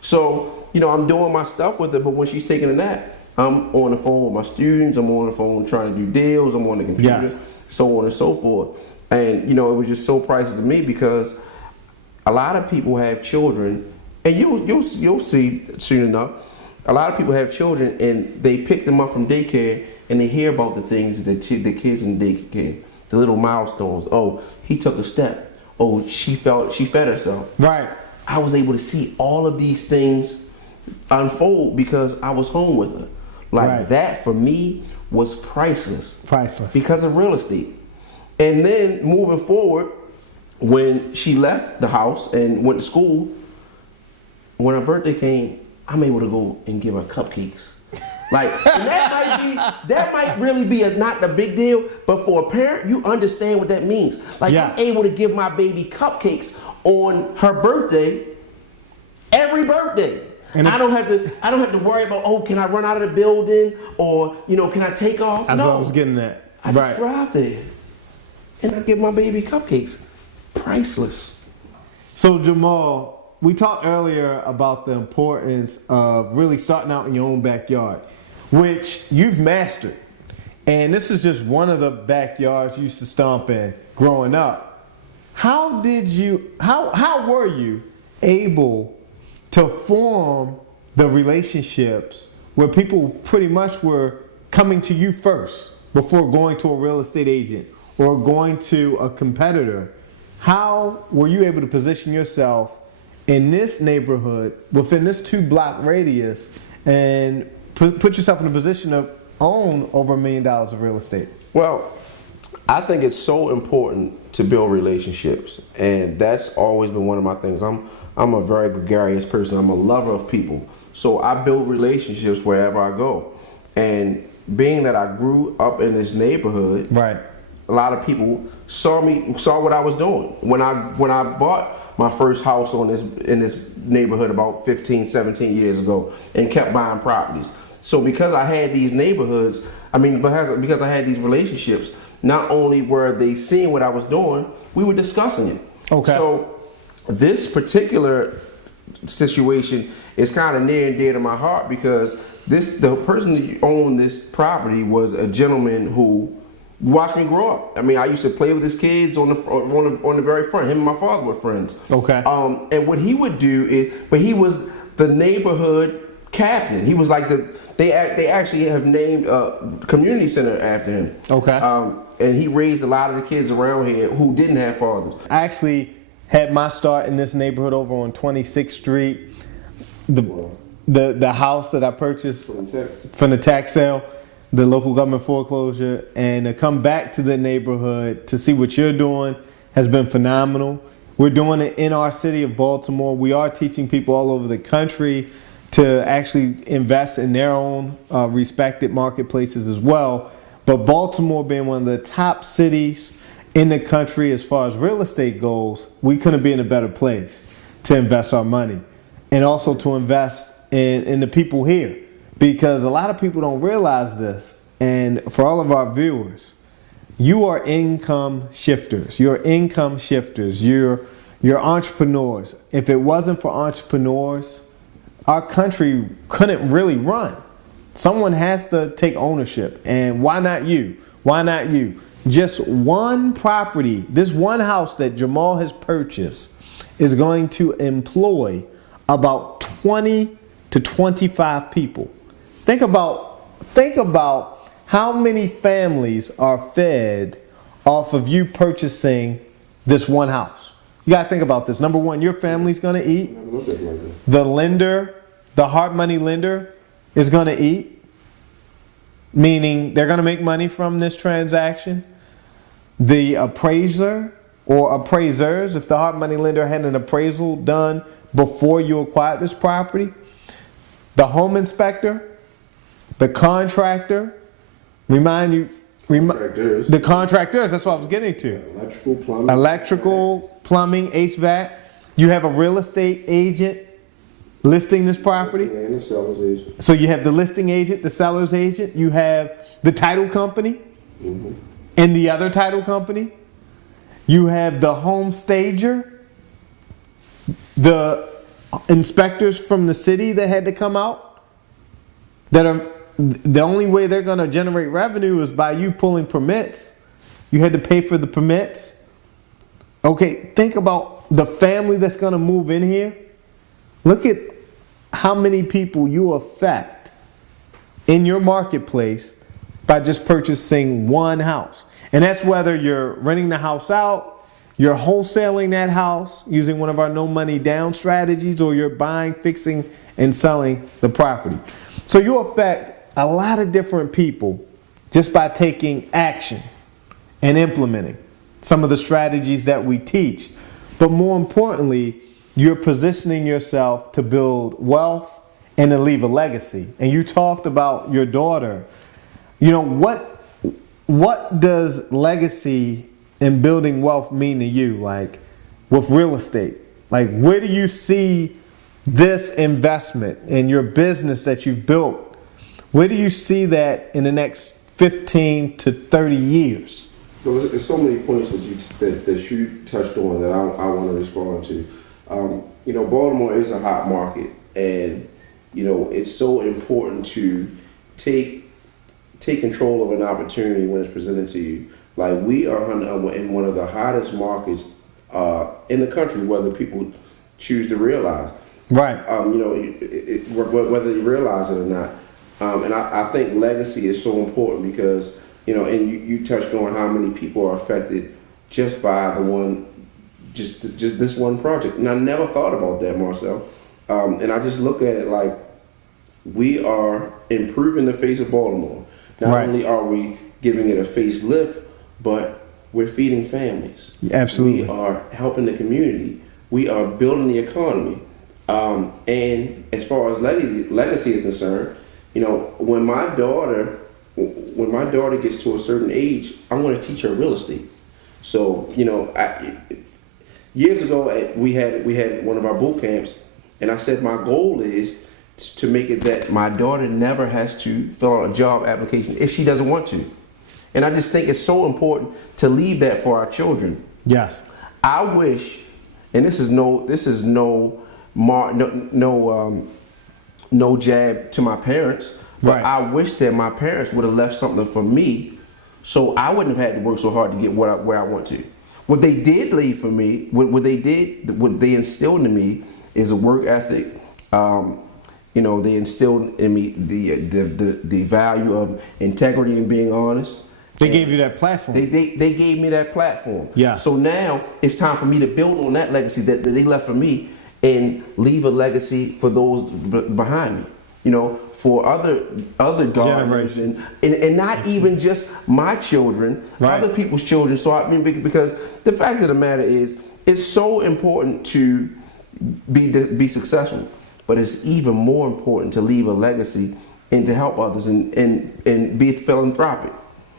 So I'm doing my stuff with it, but when she's taking a nap, I'm on the phone with my students. I'm on the phone trying to do deals. I'm on the computer, so on and so forth. And it was just so priceless to me because a lot of people have children, and you'll see soon enough. A lot of people have children, and they pick them up from daycare, and they hear about the things that the kids in daycare, the little milestones. Oh, he took a step. Oh, she fed herself. Right. I was able to see all of these things unfold because I was home with her. Like Right. that for me was priceless. Priceless. Because of real estate. And then moving forward, when she left the house and went to school, when her birthday came, I'm able to go and give her cupcakes. Like, and that might really be not a big deal, but for a parent, you understand what that means. Like, Yes. I'm able to give my baby cupcakes on her birthday, every birthday. And I don't have to worry about, oh, can I run out of the building, or can I take off? That's No. what I was getting at. I just drive there and I give my baby cupcakes. Priceless. So Jamal, we talked earlier about the importance of really starting out in your own backyard, which you've mastered. And this is just one of the backyards you used to stomp in growing up. How were you able to form the relationships where people pretty much were coming to you first before going to a real estate agent or going to a competitor? How were you able to position yourself in this neighborhood within this 2-block radius and put yourself in a position to own over $1 million of real estate? Well, I think it's so important to build relationships, and that's always been one of my things. I'm a very gregarious person. I'm a lover of people, so I build relationships wherever I go. And being that I grew up in this neighborhood, Right. a lot of people saw what I was doing. When I bought my first house in this neighborhood about 15, 17 years ago, and kept buying properties. So because I had these neighborhoods, because I had these relationships, not only were they seeing what I was doing, we were discussing it. Okay. So this particular situation is kind of near and dear to my heart because the person who owned this property was a gentleman who watched me grow up. I mean, I used to play with his kids on the very front. Him and my father were friends. Okay. And what he would do but he was the neighborhood captain. He was like they actually have named a community center after him. Okay. And he raised a lot of the kids around here who didn't have fathers. I actually had my start in this neighborhood over on 26th Street. The house that I purchased from the tax sale, the local government foreclosure, and to come back to the neighborhood to see what you're doing has been phenomenal. We're doing it in our city of Baltimore. We are teaching people all over the country to actually invest in their own respected marketplaces as well. But Baltimore being one of the top cities in the country as far as real estate goes, we couldn't be in a better place to invest our money and also to invest in the people here, because a lot of people don't realize this. And for all of our viewers, you are income shifters. You're income shifters. You're entrepreneurs. If it wasn't for entrepreneurs, our country couldn't really run. Someone has to take ownership. And why not you? Why not you? Just one property, this one house that Jamal has purchased is going to employ about 20 to 25 people. Think about how many families are fed off of you purchasing this one house. You gotta think about this. Number one, your family's gonna eat. The lender, the hard money lender, is gonna eat, meaning they're gonna make money from this transaction. The appraiser or appraisers, if the hard money lender had an appraisal done before you acquired this property, the home inspector, the contractor, the contractors, that's what I was getting to. Electrical, plumbing, HVAC. You have a real estate agent listing this property. And the seller's agent. So you have the listing agent, the seller's agent, you have the title company, and the other title company. You have the home stager, the inspectors from the city that had to come out, that are the only way they're going to generate revenue is by you pulling permits. You had to pay for the permits. Okay, think about the family that's going to move in here. Look at how many people you affect in your marketplace by just purchasing one house. And that's whether you're renting the house out, you're wholesaling that house using one of our no money down strategies, or you're buying, fixing, and selling the property. So you affect a lot of different people just by taking action and implementing some of the strategies that we teach. But more importantly, you're positioning yourself to build wealth and to leave a legacy. And you talked about your daughter. You know, what does legacy and building wealth mean to you, like with real estate? Like, where do you see this investment in your business that you've built? Where do you see that in the next 15 to 30 years? So there's so many points that you touched on that I want to respond to. You know, Baltimore is a hot market, and you know it's so important to take control of an opportunity when it's presented to you. Like, we are in one of the hottest markets in the country, whether people choose to realize. Right. You know, whether you realize it or not. And I think legacy is so important because, you know, and you touched on how many people are affected just by just this one project. And I never thought about that, Marcel. And I just look at it like we are improving the face of Baltimore. Not right. only are we giving it a facelift, but we're feeding families. Absolutely. We are helping the community. We are building the economy. And as far as legacy is concerned, you know, when my daughter gets to a certain age, I'm going to teach her real estate. So, you know, years ago we had one of our boot camps, and I said my goal is to make it that my daughter never has to fill out a job application if she doesn't want to. And I just think it's so important to leave that for our children. Yes. I wish, and this is no jab to my parents, but right. I wish that my parents would have left something for me so I wouldn't have had to work so hard to get where I want to. What they did leave for me, what they instilled in me is a work ethic. You know, they instilled in me the value of integrity and being honest. They gave you that platform. They gave me that platform. Yeah. So now it's time for me to build on that legacy that they left for me and leave a legacy for those behind me. You know, for other generations, and not even just my children, right. other people's children. So I mean, because the fact of the matter is, it's so important to be successful, but it's even more important to leave a legacy and to help others and be philanthropic.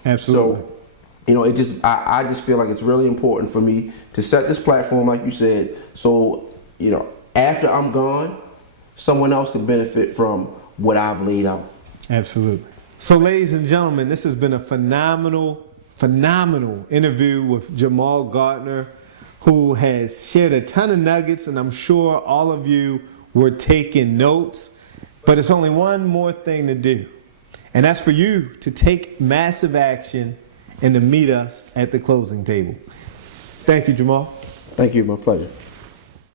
Absolutely. So, you know, I just feel like it's really important for me to set this platform, like you said, so, you know, after I'm gone, someone else can benefit from what I've laid out. Absolutely. So, ladies and gentlemen, this has been a phenomenal interview with Jamal Gardner, who has shared a ton of nuggets, and I'm sure all of you were taking notes. But it's only one more thing to do, and that's for you to take massive action and to meet us at the closing table. Thank you, Jamal. Thank you. My pleasure.